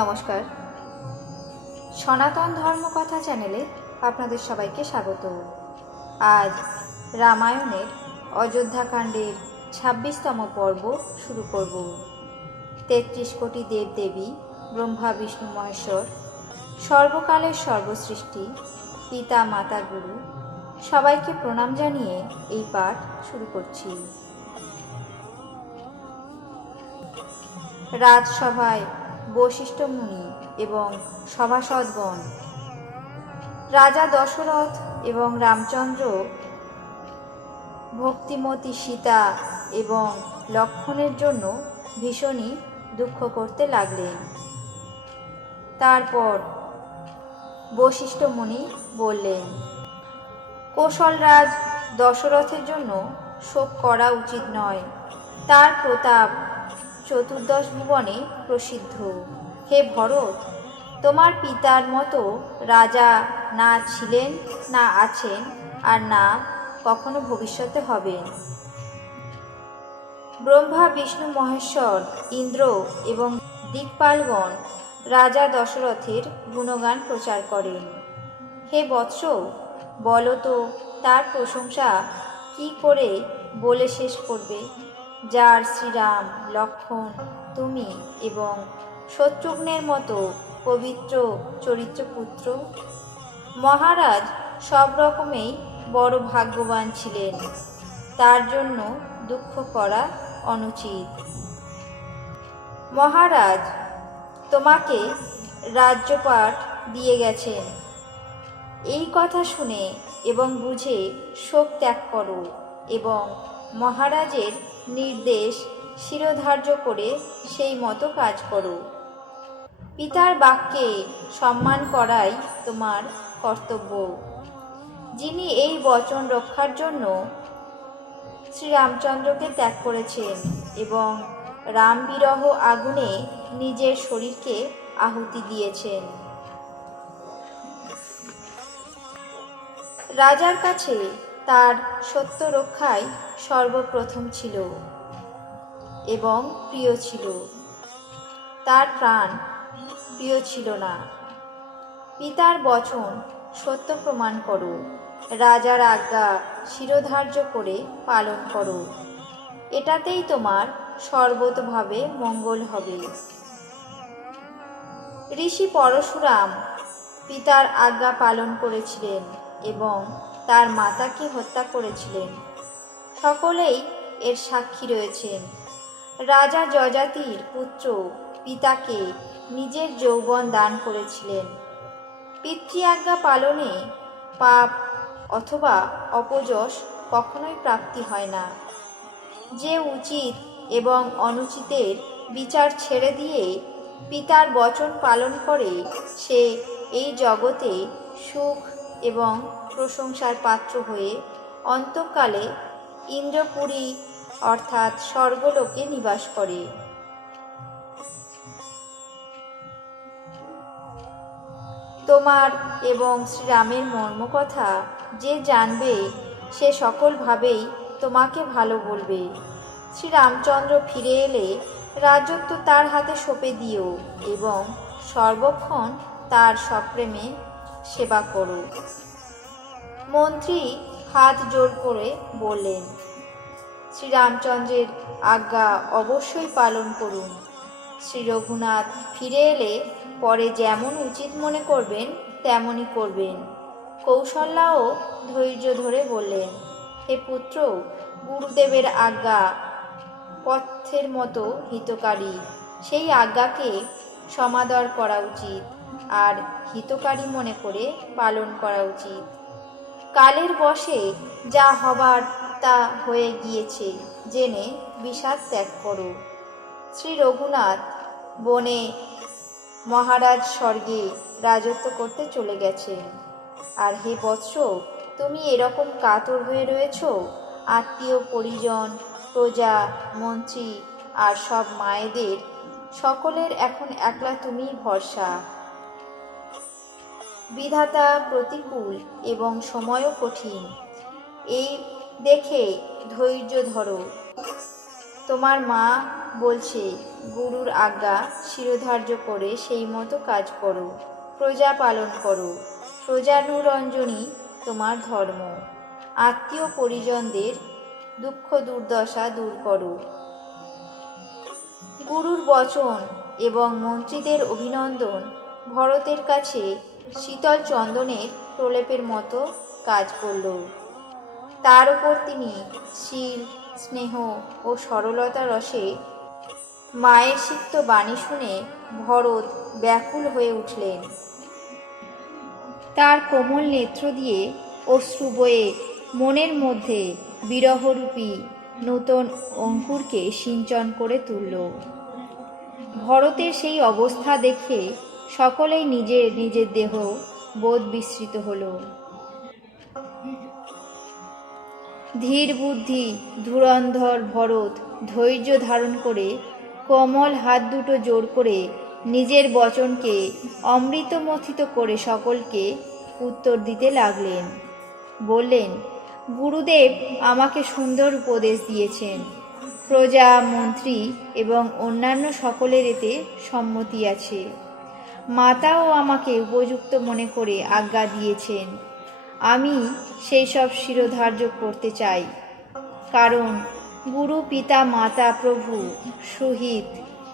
নমস্কার। সনাতন ধর্মকথা চ্যানেলে আপনাদের সবাইকে স্বাগত। আজ রামায়ণের অযোধ্যাকাণ্ডের ছাব্বিশতম পর্ব শুরু করব। তেত্রিশ কোটি দেবদেবী, ব্রহ্মা, বিষ্ণু, মহেশ্বর, সর্বকালের সর্বসৃষ্টি, পিতা, মাতা, গুরু, সবাইকে প্রণাম জানিয়ে এই পাঠ শুরু করছি। রাজসভায় বশিষ্ঠ মুনি এবং সভাসদগণ। রাজা দশরথ এবং রামচন্দ্র, ভক্তিমতী সীতা এবং লক্ষণের জন্য ভীষণই দুঃখ করতে লাগলেন। তারপর বশিষ্ঠ মুনি বললেন, কৌশলরাজ, দশরথের জন্য শোক করা উচিত নয়। তার প্রতাপ চতুর্দশ ভুবনে প্রসিদ্ধ। হে ভরত, তোমার পিতার মতো রাজা না ছিলেন, না আছেন, আর না কখনো ভবিষ্যতে হবেন। ব্রহ্মা, বিষ্ণু, মহেশ্বর, ইন্দ্র এবং দিকপালগণ রাজা দশরথের গুণগান প্রচার করেন। হে বৎস, বলো তো, তার প্রশংসা কি করে বলে শেষ করবে? যার শ্রীরাম, লক্ষণ, তুমি এবং শত্রুঘ্নের মতো পবিত্র চরিত্রপুত্র? মহারাজ সব রকমেই বড় ভাগ্যবান ছিলেন। তার জন্য দুঃখ করা অনুচিত। মহারাজ, তোমাকে রাজ্যপাঠ দিয়ে গেছেন। এই কথা শুনে এবং বুঝে শোক ত্যাগ করো এবং মহারাজের নির্দেশ, শিরোধার্য করে সেই মতো কাজ করো। পিতার বাক্যে সম্মান করাই তোমার কর্তব্য। যিনি এই বচন রক্ষার জন্য শ্রীরামচন্দ্রকে ত্যাগ করেছেন এবং রামবিরহ আগুনে নিজের শরীরকে আহুতি দিয়েছেন। রাজার কাছে তার সত্য রক্ষাই সর্বপ্রথম ছিল এবং প্রিয় ছিল। তার প্রাণ প্রিয় ছিল না। পিতার বচন সত্য প্রমাণ করো। রাজার আজ্ঞা শিরোধার্য করে পালন করো। এটাতেই তোমার সর্বতভাবে মঙ্গল হবে। ঋষি পরশুরাম পিতার আজ্ঞা পালন করেছিলেন এবং তার মাতাকে হত্যা করেছিলেন। সকলেই এর সাক্ষী রয়েছেন। রাজা যজাতির পুত্র পিতাকে নিজের যৌবন দান করেছিলেন। পিতৃ আজ্ঞা পালনে পাপ অথবা অপযশ কখনোই প্রাপ্তি হয় না। যে উচিত এবং অনুচিতের বিচার ছেড়ে দিয়ে পিতার বচন পালন করে, সে এই জগতে সুখ এবং প্রশংসার পাত্র হয়ে অন্তকালে ইন্দ্রপুরী অর্থাৎ স্বর্গলোকে নিবাস করে। তোমার এবং শ্রীরামের মর্মকথা যে জানবে, সে সকলভাবেই তোমাকে ভালো বলবে। শ্রীরামচন্দ্র ফিরে এলে রাজত্ব তার হাতে সঁপে দিও এবং সর্বক্ষণ তার সপ্রেমে সেবা করো মন্ত্রী হাত জোর করে বললেন, শ্রীরামচন্দ্রের আজ্ঞা অবশ্যই পালন করুন। শ্রী রঘুনাথ ফিরে এলে পরে যেমন উচিত মনে করবেন, তেমনই করবেন। কৌশল্যাও ধৈর্য ধরে বললেন, হে পুত্র, গুরুদেবের আজ্ঞা পথের মতো হিতকারী। সেই আজ্ঞাকে সমাদর করা উচিত। আর হিতকারী মনে করে পালন করা উচিত। কালের বশে যা হবার তা হয়ে গিয়েছে, জেনে বিষাদ ত্যাগ করো। শ্রী রঘুনাথ বনে মহারাজ স্বর্গে রাজত্ব করতে চলে গেছেন। আর হে বৎস, তুমি এরকম কাতর হয়ে রয়েছ? আত্মীয়, পরিজন, প্রজা, মন্ত্রী আর সব মায়েদের সকলের এখন একলা তুমিই ভরসা। বিধাতা প্রতিকূল এবং সময়ও কঠিন। এই দেখে ধৈর্য ধরো। তোমার মা বলছে, গুরুর আজ্ঞা, শিরোধার্য করে সেই মতো কাজ করো। প্রজা পালন করো। প্রজানুরঞ্জনই তোমার ধর্ম। আত্মীয় পরিজনদের দুঃখ দুর্দশা দূর করো। গুরুর বচন এবং মন্ত্রীদের অভিনন্দন ভরতের কাছে শীতল চন্দনের প্রলেপের মতো কাজ করল। তার উপর তিনি শীল, স্নেহ ও সরলতা রসে মায়ের সিক্ত বাণী শুনে ভরত ব্যাকুল হয়ে উঠলেন। তার কোমল নেত্র দিয়ে অশ্রু বয়ে মনের মধ্যে বিরহরূপী নূতন অঙ্কুরকে সিঞ্চন করে তুলল। ভরতের সেই অবস্থা দেখে সকলেই নিজের নিজের দেহ বোধ বিস্মৃত হলো। ধীর বুদ্ধি, ধুরন্ধর ভরত ধৈর্য ধারণ করে কোমল হাত দুটো জোর করে নিজের বচনকে অমৃতমথিত করে সকলকে উত্তর দিতে লাগলেন। বললেন, গুরুদেব আমাকে সুন্দর উপদেশ দিয়েছেন। প্রজা, মন্ত্রী এবং অন্যান্য সকলের এতে সম্মতি আছে। মাতাও আমাকে উপযুক্ত মনে করে আজ্ঞা দিয়েছেন। আমি সেই সব শিরোধার্য করতে চাই। কারণ গুরু, পিতা, মাতা, প্রভু, সুহিত,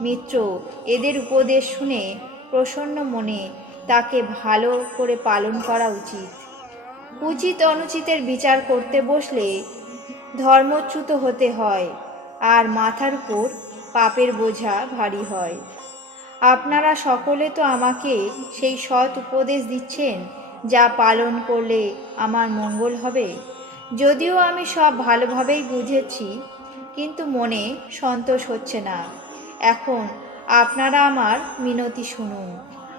মিত্র এদের উপদেশ শুনে প্রসন্ন মনে তাকে ভালো করে পালন করা উচিত। উচিত অনুচিতের বিচার করতে বসলে ধর্মচ্যুত হতে হয় আর মাথার উপর পাপের বোঝা ভারী হয়। আপনারা সকলে তো আমাকে সেই সৎ উপদেশ দিচ্ছেন, যা পালন করলে আমার মঙ্গল হবে। যদিও আমি সব ভালোভাবেই বুঝেছি, কিন্তু মনে সন্তোষ হচ্ছে না। এখন আপনারা আমার মিনতি শুনুন।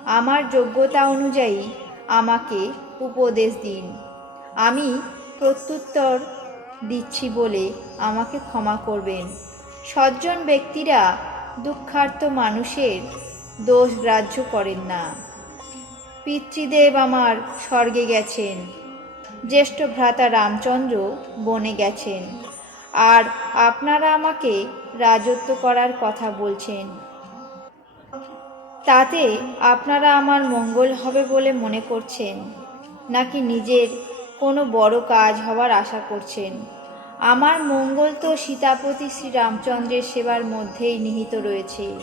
আমার যোগ্যতা অনুযায়ী আমাকে উপদেশ দিন। আমি প্রত্যুত্তর দিচ্ছি বলে আমাকে ক্ষমা করবেন। সজ্জন ব্যক্তিরা দুঃখার্ত মানুষের দোষ গ্রাহ্য করেন না। পিতৃদেব আমার স্বর্গে গেছেন। জ্যেষ্ঠ ভ্রাতা রামচন্দ্র বনে গেছেন। আর আপনারা আমাকে রাজত্ব করার কথা বলছেন। তাতে আপনারা আমার মঙ্গল হবে বলে মনে করছেন, নাকি নিজের কোনো বড় কাজ হওয়ার আশা করছেন? আমার মঙ্গল তো সীতাপতি শ্রীরামচন্দ্রের সেবার মধ্যেই নিহিত রয়েছে।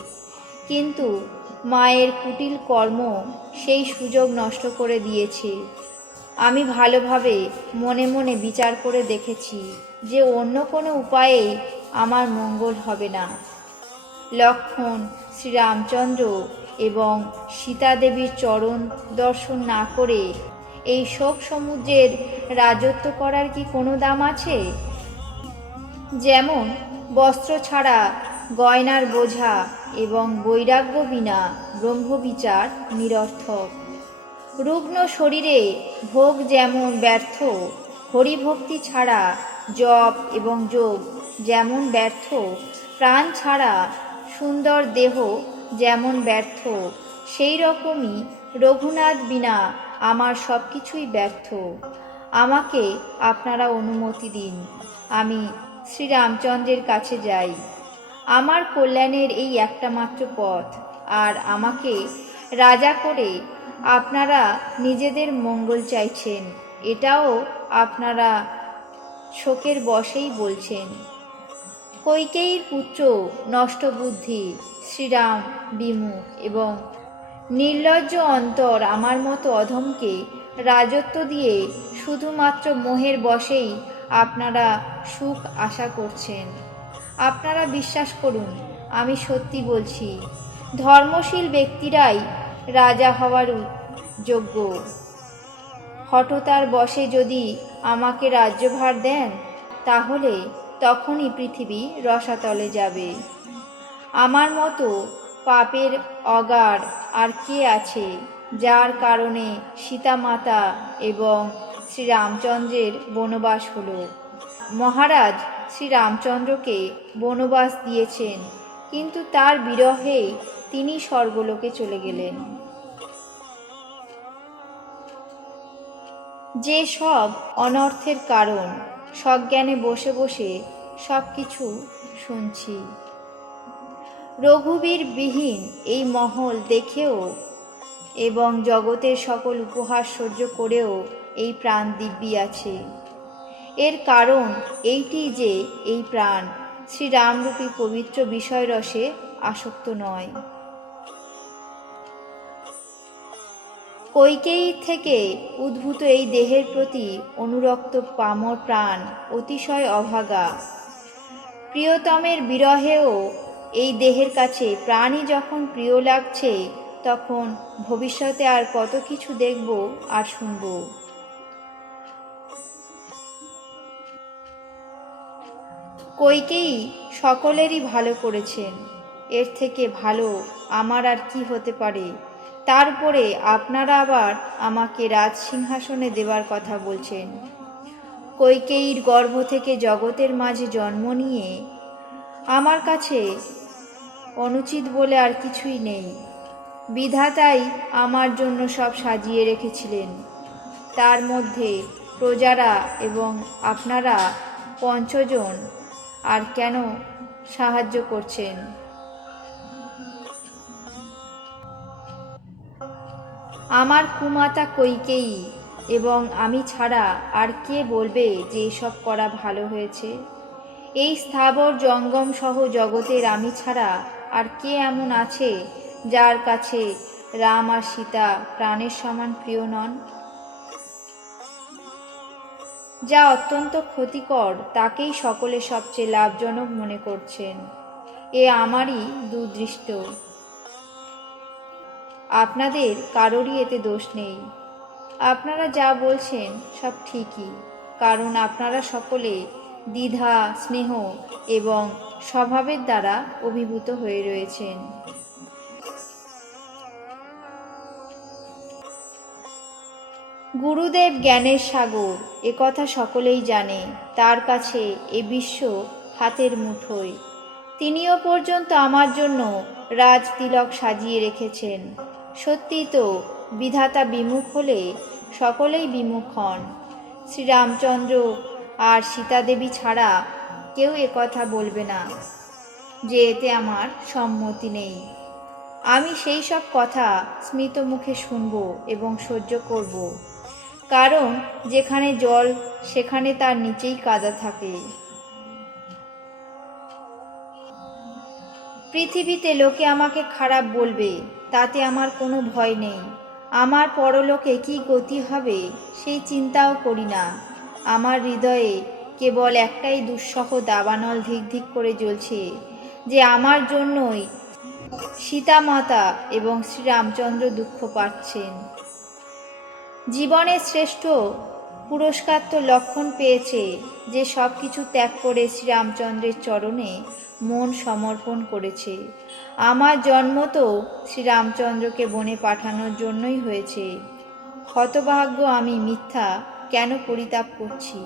কিন্তু মায়ের কুটিল কর্ম সেই সুযোগ নষ্ট করে দিয়েছে। আমি ভালোভাবে মনে মনে বিচার করে দেখেছি যে অন্য কোনো উপায়েই আমার মঙ্গল হবে না। লক্ষণ, শ্রীরামচন্দ্র এবং সীতা দেবীর চরণ দর্শন না করে এই শোক সমুদ্রের রাজত্ব করার কি কোনো দাম আছে? যেমন বস্ত্র ছাড়া গয়নার বোঝা এবং বৈরাগ্য বিনা ব্রহ্মবিচার নিরর্থক। রুগ্ন শরীরে ভোগ যেমন ব্যর্থ, হরিভক্তি ছাড়া জপ এবং যোগ যেমন ব্যর্থ, প্রাণ ছাড়া সুন্দর দেহ যেমন ব্যর্থ, সেই রকমই রঘুনাথ বিনা আমার সব কিছুই ব্যর্থ। আমাকে আপনারা অনুমতি দিন। আমি শ্রীরামচন্দ্রের কাছে যাই। আমার কল্যাণের এই একটা মাত্র পথ। আর আমাকে রাজা করে আপনারা নিজেদের মঙ্গল চাইছেন। এটাও আপনারা শোকের বশেই বলছেন। কৈকেয়ীর পুত্র নষ্ট বুদ্ধি শ্রীরাম বিমুখ এবং নির্লজ্জ অন্তর আমার মতো অধমকে রাজত্ব দিয়ে শুধুমাত্র মোহের বশেই আপনারা সুখ আশা করছেন। আপনারা বিশ্বাস করুন, আমি সত্যি বলছি, ধর্মশীল ব্যক্তিরাই রাজা হওয়ার যোগ্য। হঠতার বশে যদি আমাকে রাজ্যভার দেন, তাহলে তখনই পৃথিবী রসাতলে যাবে। আমার মতো পাপের অগার আর কে আছে, যার কারণে সীতামাতা এবং শ্রীরামচন্দ্রের বনবাস হল? মহারাজ শ্রীরামচন্দ্রকে বনবাস দিয়েছেন, কিন্তু তার বিরহে তিনি স্বর্গলোকে চলে গেলেন। যে সব অনর্থের কারণ, সজ্ঞানে বসে বসে সব কিছু শুনছি। রঘুবীর বিহীন এই মহল দেখেও এবং জগতের সকল উপহার সহ্য করেও এই প্রাণ দিব্যি আছে। এর কারণ এইটি যে এই প্রাণ শ্রীরামরূপী পবিত্র বিষয় রসে আসক্ত নয়। কৈকেয়ীর থেকে উদ্ভূত এই দেহের প্রতি অনুরক্ত পামর প্রাণ অতিশয় অভাগা। প্রিয়তমের বিরহেও এই দেহের কাছে প্রাণই যখন প্রিয় লাগছে, তখন ভবিষ্যতে আর কত কিছু দেখব আর শুনব। কৈকেয়ী সকলেরই ভালো করেছেন। এর থেকে ভালো আমার আর কি হতে পারে? তারপরে আপনারা আবার আমাকে রাজ সিংহাসনে দেবার কথা বলছেন। কৈকেয়ীর গর্ভ থেকে জগতের মাঝে জন্ম নিয়ে আমার কাছে অনুচিত বলে আর কিছুই নেই। বিধাতাই আমার জন্য সব সাজিয়ে রেখেছিলেন। তার মধ্যে প্রজারা এবং আপনারা পঞ্চজন আর কেন সাহায্য করছেন? আমার কুমাতা কৈকেয়ী এবং আমি ছাড়া আর কে বলবে যে এসব করা ভালো হয়েছে? এই স্থাবর জঙ্গম সহ জগতের আমি ছাড়া আর কে এমন আছে যার কাছে রাম আর সীতা প্রাণের সমান প্রিয় নন? যা অত্যন্ত ক্ষতিকর, তাকেই সকলে সবচেয়ে লাভজনক মনে করছেন। এ আমারই দুদৃষ্ট আপনাদের কারোরই এতে দোষ নেই। আপনারা যা বলছেন সব ঠিকই, কারণ আপনারা সকলে দ্বিধা, স্নেহ এবং স্বভাবের দ্বারা অভিভূত হয়ে রয়েছেন। গুরুদেব জ্ঞানের সাগর একথা সকলেই জানে, তার কাছে এ বিশ্ব হাতের মুঠোয়। তিনিও পর্যন্ত আমার জন্য রাজ তিলক সাজিয়ে রেখেছেন। সত্যি তো বিধাতা বিমুখ হলে সকলেই বিমুখ হন। শ্রীরামচন্দ্র আর সীতাদেবী ছাড়া কেউ এ কথা বলবে না, যে এতে আমার সম্মতি নেই। আমি সেই সব কথা স্মিত মুখে শুনব এবং সহ্য করব। কারণ যেখানে জল, সেখানে তার নিচেই কাদা থাকে। পৃথিবীতে লোকে আমাকে খারাপ বলবে, তাতে আমার কোনো ভয় নেই। আমার পরলোকে কি গতি হবে, সেই চিন্তাও করি না। আমার হৃদয়ে কেবল একটাই দুঃসহ দাবানল ধিক ধিক করে জ্বলছে, যে আমার জন্যই সীতামাতা এবং শ্রীরামচন্দ্র দুঃখ পাচ্ছেন। জীবনের শ্রেষ্ঠ পুরস্কার তো লক্ষণ পেয়েছে যে সব কিছু ত্যাগ করে শ্রীরামচন্দ্রের চরণে মন সমর্পণ করেছে। আমার জন্ম তো শ্রীরামচন্দ্রকে বনে পাঠানোর জন্যই হয়েছে। হতভাগ্য আমি মিথ্যা কেন পরিতাপ করছি?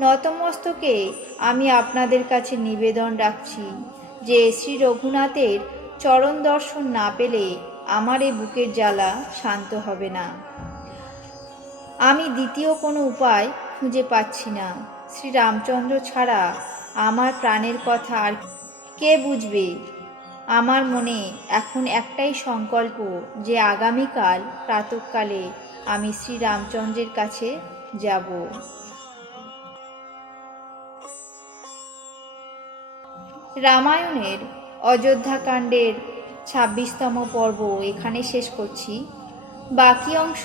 নতমস্তকে আমি আপনাদের কাছে নিবেদন রাখছি যে শ্রী রঘুনাথের চরণ দর্শন না পেলে আমার এ বুকের জ্বালা শান্ত হবে না। আমি দ্বিতীয় কোনো উপায় খুঁজে পাচ্ছি না। শ্রী রামচন্দ্র ছাড়া আমার প্রাণের কথা আর কে বুঝবে? আমার মনে এখন একটাই সংকল্প যে আগামীকাল প্রাতকালে আমি শ্রী রামচন্দ্রের কাছে যাব। রামায়ণের অযোধ্যাকাণ্ডের ছাব্বিশতম পর্ব এখানে শেষ করছি। বাকি অংশ